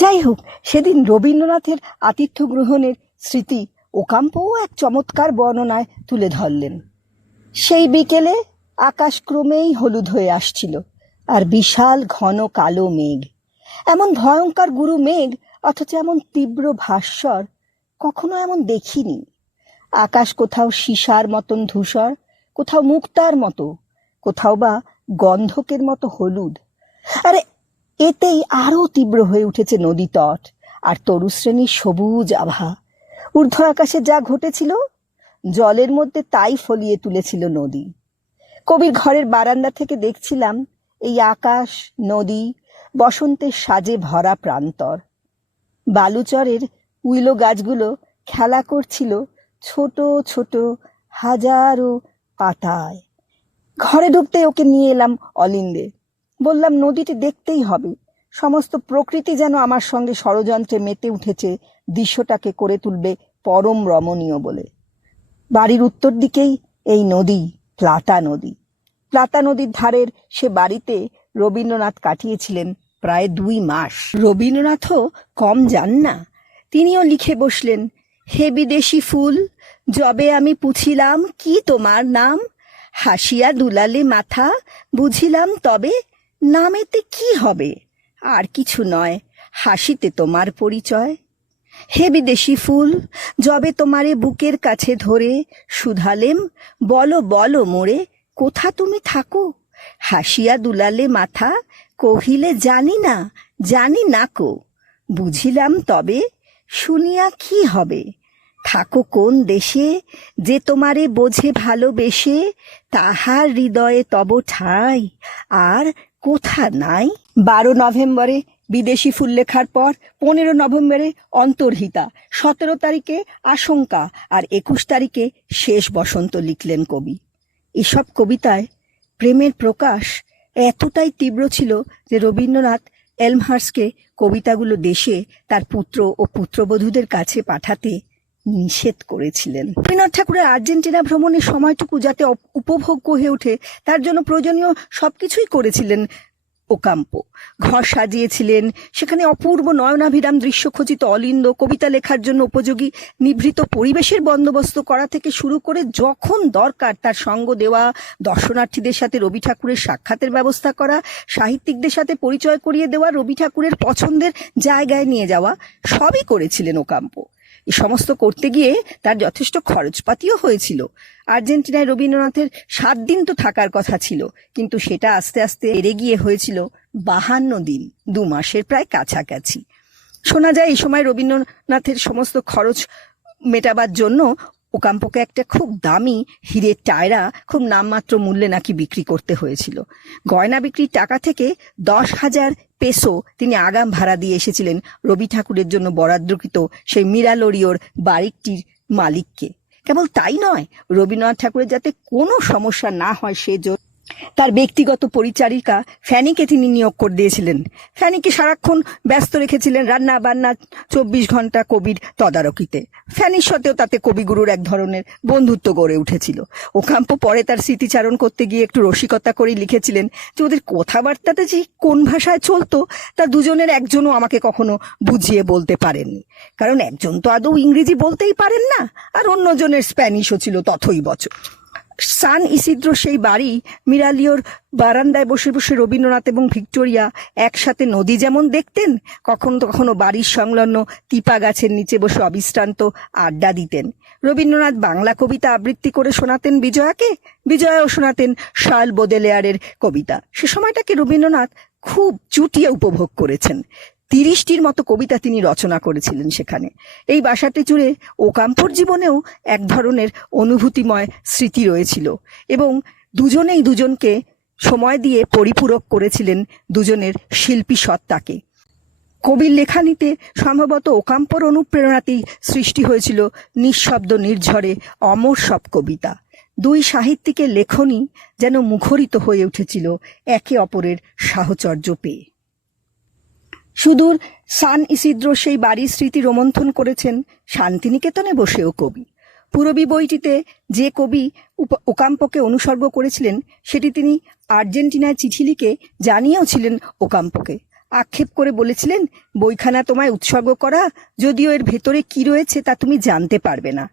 যাই হোক সেদিন রবীন্দ্রনাথের আতিথ্য গ্রহণের স্মৃতি ওকাম্পও এক চমৎকার বর্ণনায় তুলে ধরলেন। সেই বিকেলে আকাশ ক্রমেই হলুদ হয়ে আসছিল আর বিশাল ঘন কালো মেঘ। এমন ভয়ঙ্কর গুরু মেঘ, অথচ এমন তীব্র ভাস্বর কখনো এমন দেখিনি। আকাশ কোথাও সীসার মতন ধূসর, কোথাও মুক্তার মতো, কোথাও বা গন্ধকের মতো হলুদ। আরে এতেই আরও তীব্র হয়ে উঠেছে নদী তট আর তরুশ্রেণীর সবুজ আভা। ঊর্ধ্ব আকাশে যা ঘটেছিল, জলের মধ্যে তাই ফলিয়ে তুলেছিল নদী। কবির ঘরের বারান্দা থেকে দেখছিলাম এই আকাশ, নদী, বসন্তের সাজে ভরা প্রান্তর। বালুচরের উইলো গাছগুলো খেলা করছিল ছোট ছোট, হাজারো পাতায়। ঘরে ঢুকতে ওকে নিয়ে এলাম অলিন্দে। বললাম, নদীটি দেখতেই হবে। সমস্ত প্রকৃতি যেন আমার সঙ্গে ষড়যন্ত্রে মেতে উঠেছে, দৃশ্যটাকে করে তুলবে পরম রমণীয় বলে। বাড়ির উত্তর দিকেই এই নদী, প্লাতা নদী। প্লাতা নদীর ধারের সে বাড়িতে রবীন্দ্রনাথ কাটিয়েছিলেন প্রায় দুই মাস। রবীন্দ্রনাথও কম যান না। তিনিও লিখে বসলেন, হে বিদেশি ফুল, যবে আমি পুছিলাম কি তোমার নাম? হাসিয়া দুলালে মাথা, বুঝিলাম তবে নামেতে কি হবে? আর কিছু নয়, হাসিতে তোমার পরিচয়। হে বিদেশি ফুল, যবে তোমারে বুকের কাছে ধরে সুধালেম বলো বলো মোরে, কোথা তুমি থাকো? হাসিয়া দুলালে মাথা, কহিলে জানি না জানি না কো। বুঝিলাম তবে, শুনিয়া কি হবে? থাকো কোন দেশে, যে তোমারে বোঝে ভালোবেসে, তাহার হৃদয়ে তব ঠাই। আর কোথা নাই? বারো নভেম্বরে বিদেশি ফুল লেখার পর পনেরো নভেম্বরে অন্তর্হিতা, সতেরো তারিখে আশঙ্কা আর একুশ তারিখে শেষ বসন্ত লিখলেন কবি। এসব কবিতায় প্রেমের প্রকাশ এতটাই তীব্র ছিল যে রবীন্দ্রনাথ এলমহার্সকে কবিতাগুলো দেশে তার পুত্র ও পুত্রবধূদের কাছে পাঠাতে নিষেধ করেছিলেন। রবীন্দ্রনাথ ঠাকুরের আর্জেন্টিনা ভ্রমণের সময়টুকু যাতে উপভোগ্য হয়ে ওঠে, তার জন্য প্রয়োজনীয় সবকিছুই করেছিলেন ওকাম্প। ঘর সাজিয়েছিলেন, সেখানে অপূর্ব নয়নাভিরাম দৃশ্য খচিত অলিন্দ, কবিতা লেখার জন্য উপযোগী নিভৃত পরিবেশের বন্দোবস্ত করা থেকে শুরু করে যখন দরকার তার সঙ্গ দেওয়া, দর্শনার্থীদের সাথে রবি ঠাকুরের সাক্ষাতের ব্যবস্থা করা, সাহিত্যিকদের সাথে পরিচয় করিয়ে দেওয়া, রবি ঠাকুরের পছন্দের জায়গায় নিয়ে যাওয়া, সবই করেছিলেন ওকাম্প। এ সমস্ত করতে গিয়ে তার যথেষ্ট খরচপাতিও হয়েছিল। আর্জেন্টিনায় রবীন্দ্রনাথের সাত দিন তো থাকার কথা ছিল, কিন্তু সেটা আস্তে আস্তে এড়ে গিয়ে হয়েছিল বাহান্ন দিন, দু মাসের প্রায় কাছাকাছি। শোনা যায়, এই সময় রবীন্দ্রনাথের সমস্ত খরচ মেটাবার জন্য ওকাম্পকে একটা খুব দামি হীরের টায়রা, খুব নামমাত্র মূল্যে নাকি বিক্রি করতে হয়েছিল। গয়না বিক্রির টাকা থেকে দশ হাজার পেসো তিনি আগাম ভাড়া দিয়ে এসেছিলেন রবি ঠাকুরের জন্য বরাদ্দকৃত সেই মিরালোরিওর বাড়িটির মালিককে। কেবল তাই নয়, রবীন্দ্রনাথ ঠাকুরের যাতে কোনো সমস্যা না হয় সেজন্য তার ব্যক্তিগত পরিচারিকা ফ্যানিকে তিনি নিয়োগ করে দিয়েছিলেন। ফ্যানিকে সারাক্ষণ ব্যস্ত রেখেছিলেন রান্না বান্না চব্বিশ ঘণ্টা কবির তদারকিতে। ফ্যানির সাথেও তাতে কবিগুরুর এক ধরনের বন্ধুত্ব গড়ে উঠেছিল। ওকাম্প পরে তার স্মৃতিচারণ করতে গিয়ে একটু রসিকতা করেই লিখেছিলেন, যে ওদের কথাবার্তাতে যে কোন ভাষায় চলতো, তা দুজনের একজনও আমাকে কখনো বুঝিয়ে বলতে পারেননি। কারণ একজন তো আদৌ ইংরেজি বলতেই পারেন না, আর অন্যজনের স্প্যানিশও ছিল তথই বছর সান ইসিদ্র সেই বাড়ি মিরালিওর বারান্দায় বসে বসে রবীন্দ্রনাথ এবং ভিক্টোরিয়া একসাথে নদী যেমন দেখতেন, কখনো কখনো বাড়ির সংলগ্ন তিপা গাছের নিচে বসে অবিশ্রান্ত আড্ডা দিতেন। রবীন্দ্রনাথ বাংলা কবিতা আবৃত্তি করে শোনাতেন বিজয়াকে, বিজয়াও শোনাতেন শার্ল বোদেলেয়ারের কবিতা। সে সময়টাকে রবীন্দ্রনাথ খুব চুটিয়ে উপভোগ করেছেন। তিরিশটির মতো কবিতা তিনি রচনা করেছিলেন সেখানে। এই বাসাটি জুড়ে ওকাম্পর জীবনেও এক ধরনের অনুভূতিময় স্মৃতি রয়েছিল এবং দুজনেই দুজনকে সময় দিয়ে পরিপূরক করেছিলেন দুজনের শিল্পী সত্তাকে। কবির লেখানিতে সম্ভবত ওকাম্পর অনুপ্রেরণাতেই সৃষ্টি হয়েছিল নিঃশব্দ নির্ঝরে অমর সব কবিতা। দুই সাহিত্যিকের লেখনী যেন মুখরিত হয়ে উঠেছিল একে অপরের সাহচর্য পেয়ে। সুদূর সান ইসিদ্র সেই বাড়ির স্মৃতি রোমন্থন করেছেন শান্তিনিকেতনে বসেও কবি। পুরবী বইটিতে যে কবি ওকাম্পকে অনুসর্গ করেছিলেন, সেটি তিনি আর্জেন্টিনায় চিঠি লিখে জানিয়েও ছিলেন ওকাম্পকে। আক্ষেপ করে বলেছিলেন, বইখানা তোমায় উৎসর্গ করা, যদিও এর ভেতরে কি রয়েছে তা তুমি জানতে পারবে না।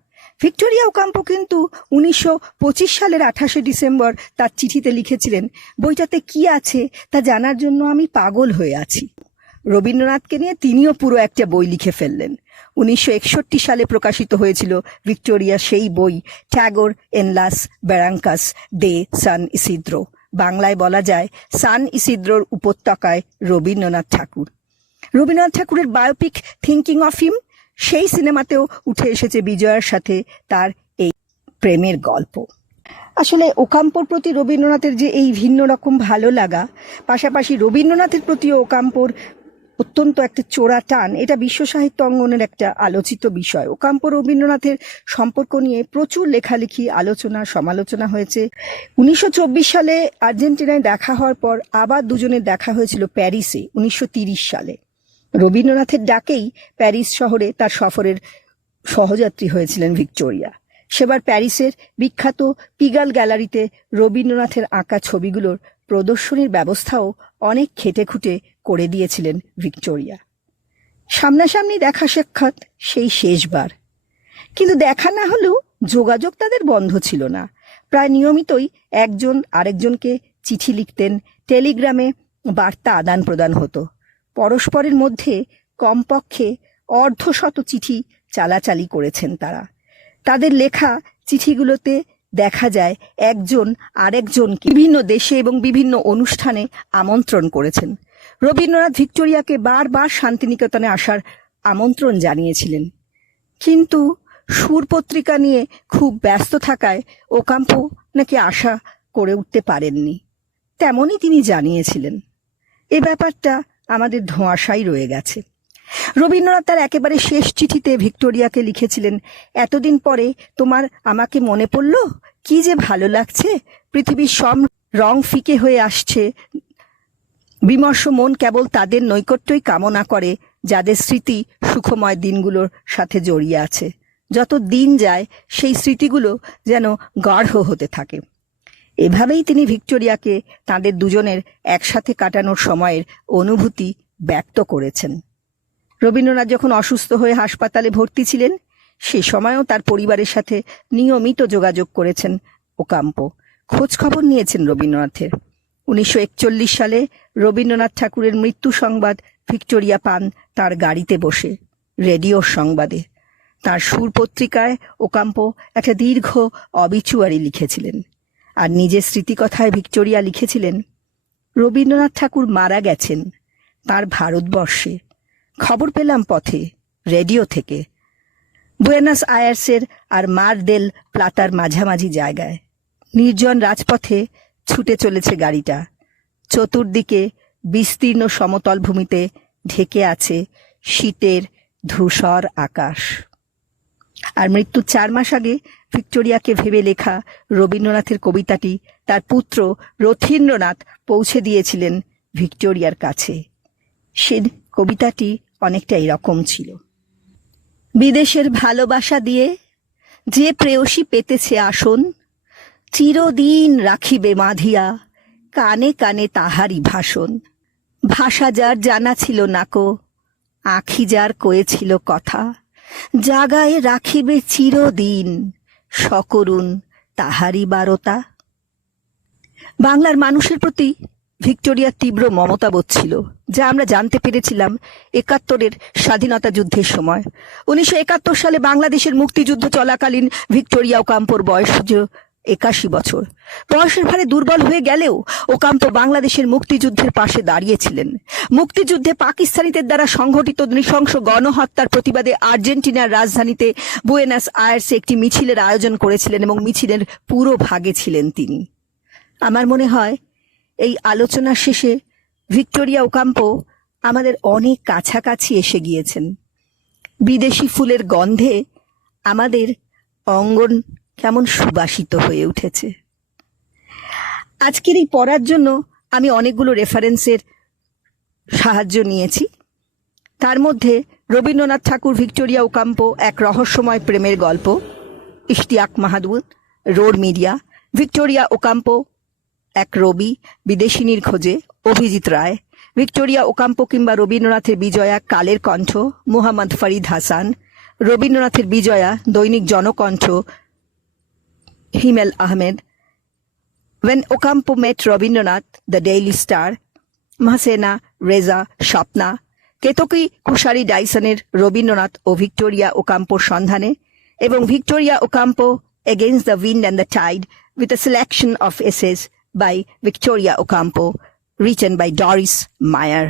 ভিক্টোরিয়া ওকাম্পো কিন্তু উনিশশো পঁচিশ সালের আঠাশে ডিসেম্বর তার চিঠিতে লিখেছিলেন, বইটাতে কি আছে তা জানার জন্য আমি পাগল হয়ে আছি। রবীন্দ্রনাথকে নিয়ে তিনিও পুরো একটা বই লিখে ফেললেন। উনিশশো একষট্টি সালে প্রকাশিত হয়েছিল ভিক্টোরিয়া সেই বই, ট্যাগোর এনলাস ব্যারাঙ্কাস দে সান ইসিদ্রো। বাংলায় বলা যায়, সান ইসিদ্রোর উপত্যকায় রবীন্দ্রনাথ ঠাকুর। রবীন্দ্রনাথ ঠাকুরের বায়োপিক থিঙ্কিং অফ হিম সেই সিনেমাতেও উঠে এসেছে বিজয়ার সাথে তার এই প্রেমের গল্প। আসলে ওকাম্পোর প্রতি রবীন্দ্রনাথের যে এই ভিন্ন রকম ভালো লাগা, পাশাপাশি রবীন্দ্রনাথের প্রতিও ওকাম্পর অত্যন্ত একটা চোরা টান। এটা বিশ্ব সাহিত্য অঙ্গনের একটা আলোচিত বিষয়। ওকাম্প রবীন্দ্রনাথের সম্পর্ক নিয়ে প্রচুর লেখালেখি, আলোচনা, সমালোচনা হয়েছে। উনিশশো চব্বিশ সালে আর্জেন্টিনায় দেখা হওয়ার পর আবার দুজনের দেখা হয়েছিল প্যারিসে, উনিশশো সালে। রবীন্দ্রনাথের ডাকেই প্যারিস শহরে তার সফরের সহযাত্রী হয়েছিলেন ভিক্টোরিয়া। সেবার প্যারিসের বিখ্যাত পিগাল গ্যালারিতে রবীন্দ্রনাথের আঁকা ছবিগুলোর প্রদর্শনীর ব্যবস্থাও অনেক খেটে খুঁটে করে দিয়েছিলেন ভিক্টোরিয়া। সামনাসামনি দেখা সাক্ষাৎ সেই শেষবার। কিন্তু দেখা না হলেও যোগাযোগ তাদের বন্ধ ছিল না। প্রায় নিয়মিতই একজন আরেকজনকে চিঠি লিখতেন, টেলিগ্রামে বার্তা আদান প্রদান হতো। পরস্পরের মধ্যে কমপক্ষে অর্ধশত চিঠি চালাচালি করেছেন তারা। তাদের লেখা চিঠিগুলোতে দেখা যায় একজন আরেকজন বিভিন্ন দেশে এবং বিভিন্ন অনুষ্ঠানে আমন্ত্রণ করেছেন। রবীন্দ্রনাথ ভিক্টোরিয়াকে বারবার শান্তিনিকেতনে আসার আমন্ত্রণ জানিয়েছিলেন। কিন্তু সুর পত্রিকা নিয়ে খুব ব্যস্ত থাকায় ওকাম্পো নাকি আশা করে উঠতে পারেননি। তেমনই তিনি জানিয়েছিলেন। এ ব্যাপারটা আমাদের ধোঁয়াশাই রয়ে গেছে। রবীন্দ্রনাথ তার একেবারে শেষ চিঠিতে ভিক্টোরিয়াকে লিখেছিলেন, এতদিন পরে তোমার আমাকে মনে পড়ল? কি যে ভালো লাগছে? পৃথিবীর সব রং ফিকে হয়ে আসছে বিমর্ষ মন কেবল তাদের নৈকট্যই কামনা করে, যাদের স্মৃতি সুখময় দিনগুলোর সাথে জড়িয়ে আছে। যত দিন যায়, সেই স্মৃতিগুলো যেন গাঢ় হতে থাকে। এভাবেই তিনি ভিক্টোরিয়াকে তাদের দুজনের একসাথে কাটানোর সময়ের অনুভূতি ব্যক্ত করেছেন। রবীন্দ্রনাথ যখন অসুস্থ হয়ে হাসপাতালে ভর্তি ছিলেন, সে সময়ও তার পরিবারের সাথে নিয়মিত যোগাযোগ করেছেন ওকাম্প। খোঁজখবর নিয়েছেন রবীন্দ্রনাথের। উনিশশো একচল্লিশ সালে রবীন্দ্রনাথ ঠাকুরের মৃত্যু সংবাদ ভিক্টোরিয়া পান তার গাড়িতে বসে রেডিওর সংবাদে। তার সুর পত্রিকায় ওকাম্প একটা দীর্ঘ অবিচুয়ারি লিখেছিলেন। আর নিজের স্মৃতিকথায় ভিক্টোরিয়া লিখেছিলেন, রবীন্দ্রনাথ ঠাকুর মারা গেছেন তার ভারতবর্ষে। খবর পেলাম পথে, রেডিও থেকে। বুয়েনাস আয়ার্সের আর মার দেল প্লাতার মাঝামাঝি জায়গায়। নির্জন রাজপথে ছুটে চলেছে গাড়িটা। চতুর্দিকে বিস্তীর্ণ সমতল ভূমিতে ঢেকে আছে শীতের ধূসর আকাশ। আর মৃত্যুর চার মাস আগে ভিক্টোরিয়াকে ভেবে লেখা রবীন্দ্রনাথের কবিতাটি তার পুত্র রথীন্দ্রনাথ পৌঁছে দিয়েছিলেন ভিক্টোরিয়ার কাছে। সে কবিতাটি অনেকটা এরকম ছিল। বিদেশের ভালোবাসা দিয়ে যে প্রেয়সী পেতেছে আসন চিরদিন রাখিবে মাধিয়া, কানে কানে তাহারই ভাষণ। ভাষা যার জানা ছিল নাকো আখি যার কয়েছিল কথা। জাগায় রাখিবে চিরদিন সকরুণ তাহারই বারতা। বাংলার মানুষের প্রতি ভিক্টোরিয়ার তীব্র মমতাবোধ ছিল, যা আমরা জানতে পেরেছিলাম একাত্তরের স্বাধীনতা যুদ্ধের সময়। উনিশশো একাত্তর সালে বাংলাদেশের মুক্তিযুদ্ধ চলাকালীন ভিক্টোরিয়া ওকাম্পোর বয়স একাশি বছর। বয়সের ভারে দুর্বল হয়ে গেলেও ওকাম্পো বাংলাদেশের মুক্তিযুদ্ধের পাশে দাঁড়িয়েছিলেন। মুক্তিযুদ্ধে পাকিস্তানিদের দ্বারা সংঘটিত নৃশংস গণহত্যার প্রতিবাদে আর্জেন্টিনার রাজধানীতে বুয়েনাস আয়ার্সে একটি মিছিলের আয়োজন করেছিলেন এবং মিছিলের পুরো ভাগে ছিলেন তিনি। আমার মনে হয়, এই আলোচনা শেষে ভিক্টোরিয়া ওকাম্পো আমাদের অনেক কাছাকাছি এসে গিয়েছেন। বিদেশি ফুলের গন্ধে আমাদের অঙ্গন কেমন সুবাসিত হয়ে উঠেছে। আজকের এই পড়ার জন্য আমি অনেকগুলো রেফারেন্সের সাহায্য নিয়েছি। তার মধ্যে রবীন্দ্রনাথ ঠাকুর ভিক্টোরিয়া ওকাম্পো এক রহস্যময় প্রেমের গল্প, Ishtiaq Mahadur road media, Victoria Ocampo এক রবি, বিদেশিনীর খোঁজে অভিজিৎ রায়, ভিক্টোরিয়া ওকাম্পো কিংবা রবীন্দ্রনাথের বিজয়া কালের কণ্ঠ, মুহাম্মদ ফরিদ হাসান, রবীন্দ্রনাথের Bijoya Dainik Janakantha Himel Ahmed When Ocampo met Rabindranath, the Daily Star, Mahsena Reza Swapna Ketaki Kushari ডাইসনের Rabindranath ও ভিক্টোরিয়া ওকাম্পোর সন্ধানে এবং Victoria Ocampo against the wind and the tide with a selection of essays by Victoria Ocampo, written by Doris Meyer.